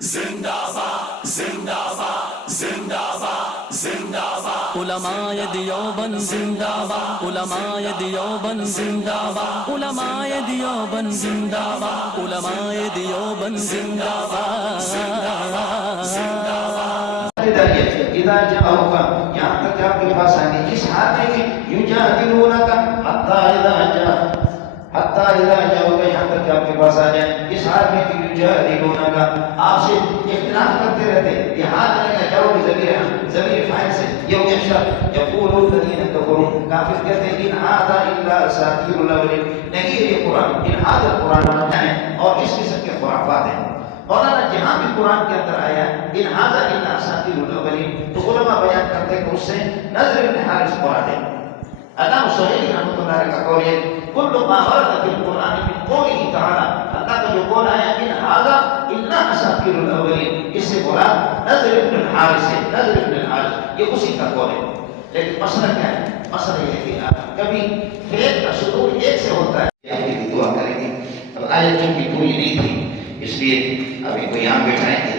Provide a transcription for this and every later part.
علماء دیوبند زندہ باد، علماء دیوبند زندہ باد، علماء دیوبند زندہ باد، علماء دیوبند زندہ باد۔ اذا جاءوك یہاں تک آپ کے پاس آئیں گے اس حال میں کہ یجادلونک حتی اذا جاءوك یہاں تک آپ کے پاس آ جائیں اس حال میں کہ یجادلونک آپ سے اختلاف کرتے رہتے ہیں۔ یہ حال میں جاؤ ضمیر فاعل سے یوم یحشر یقول الذین کفروا کافر کہتے ہیں ان ھذا الا اساطیر الاولین، نہیں یہ قرآن ان ھذا القرآن ہے اور اس قسم کے خرافات ہیں۔ مولانا جہاں بھی قرآن کے اندر آیا ان ھذا الا اساطیر الاولین تو علماء بیان کرتے ہیں کہ اس سے نضر بن حارث مراد ہے۔ علامہ سہیلی رحمۃ اللہ علیہ کا قول ہے کل ما ورد فی القرآن من قوله تعالی، اللہ کا جو قول آیا ان ھذا الا اساطیر الاولین اس سے مراد نضر بن الحارث ہے۔ نضر بن الحارث یہ اسی کا قول ہے، لیکن مسئلہ کیا ہے؟ مسئلہ یہ ہے کہ کبھی فعل کا شروع ایک سے ہوتا ہے۔ آپ کی دعا کریں گے اب آیت چونکہ پوری نہیں تھی اس لیے ابھی کوئی یہاں بیٹھائیں گے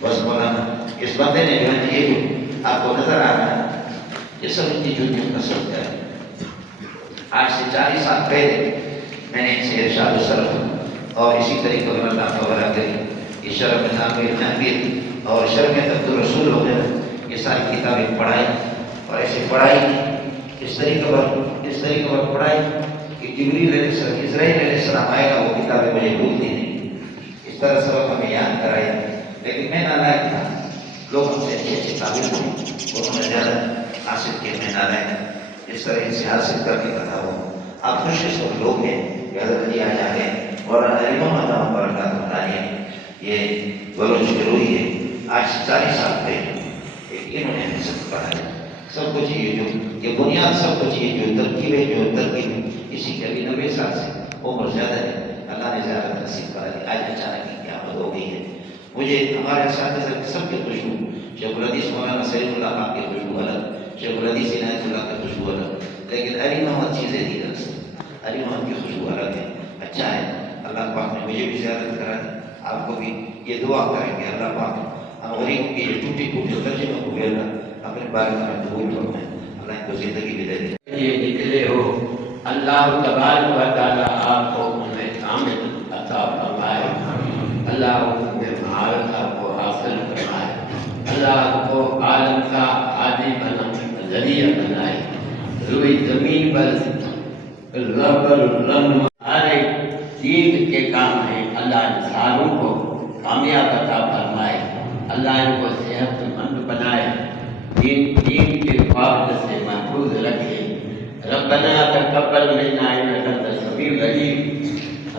بس مولانا اس بندے نے جو ہے یہ جو آپ کو نظر آ رہا ہے یہ سب ان کی جوتیوں کا سب ہے۔ آج سے 40 سال پہلے میں نے اسے ارشاد الصرف اور اسی طریقے پر اللہ وغیرہ کری یہ شرح تعمیر تحبیر اور شرح عبد الرسول وغیرہ یہ ساری کتابیں پڑھائی اور ایسے پڑھائی اس طریقے پر پڑھائی کہ جبریل علیہ السلام اسرائیل علیہ السلام آئے گا وہ کتابیں مجھے بھولتی نہیں، اس طرح سبق ہمیں یاد کرائی، لیکن میں نالائق تھا، لوگ ہم سے اچھے قابل تھے انہوں نے زیادہ حاصل کیا، میں نالائق اس طرح ان سے حاصل کر کے بتا ہوں۔ آپ خوش قسمت لوگ ہیں کہ حضرت علی آ جائیں اور محمد برکات بتائیے یہ بلوچ ضروری ہے۔ آج سے 40 سال پہلے انہوں نے ہمیں سب پڑھایا، سب کچھ یہ بنیاد سب کچھ یہ جو ترکیب ہے اسی کے ابھی 90 سال سے عمر زیادہ ہے، اللہ نے زیادہ نصیب کرا دی۔ آج اچانک کی قیامت ہو گئی ہے۔ مجھے ہمارے اساتذہ سب کی خوشبو، شیخ الحدیث مولانا سلیم اللہ خان کی خوشبو الگ، شیخ الحدیث عنایت اللہ کی خوشبو الگ، لیکن علی محمد چیزیں دی درست، علی محمد کی خوشبو الگ ہے۔ اچھا ہے اللہ پاک نے مجھے بھی زیارت کرا دی، آپ کو بھی یہ دعا کریں کہ اللہ پاک ہم غریب کے یہ ٹوٹے ترجمے کو بھی اللہ اپنے بارے میں قبول فرمائے، اللہ ان کو زندگی بھی دے دے۔ یہ نکلے ہو اللہ تبارک و تعالی آپ کو انہیں کامل عطا فرمائے، اللہ انہیں مہارت آپ کو حاصل فرمائے، اللہ آپ کو عالم کا عادی ذریعہ بنائے، روئی زمین پر رب ہر ایک دین کے کام ہیں، اللہ انسانوں کو کامیاب عطا فرمائے، اللہ ان کو صحت مند بنائے، دین کے فاقد سے محفوظ رکھے۔ ربنا تقبل منا انك انت السميع العليم،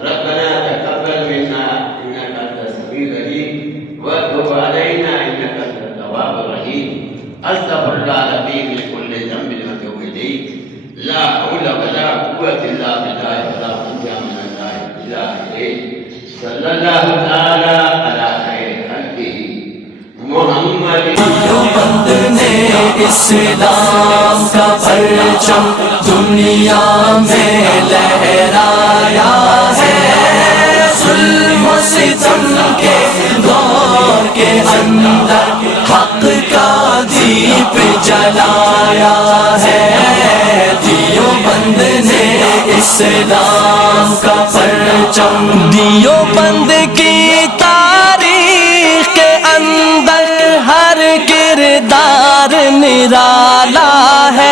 ربنا تقبل منا انك انت السميع العليم وتب علينا انك انت التواب الرحيم، استغفر الله ربي من كل ذنب واتوب اليك، لا حول ولا قوة الا بالله ولا قوة من الله الا اليه، صلى الله تعالى على خير خلقه محمد۔ دیوبند نے اسلام کا پرچم دنیا میں لہرایا ہے، ظلم و ستم کے دور کے اندر حق کا دیپ جلایا ہے، دیوبند نے اسلام کا پرچم، دیوبند کی تاریخ کے اندر ہر کردار نرالا ہے،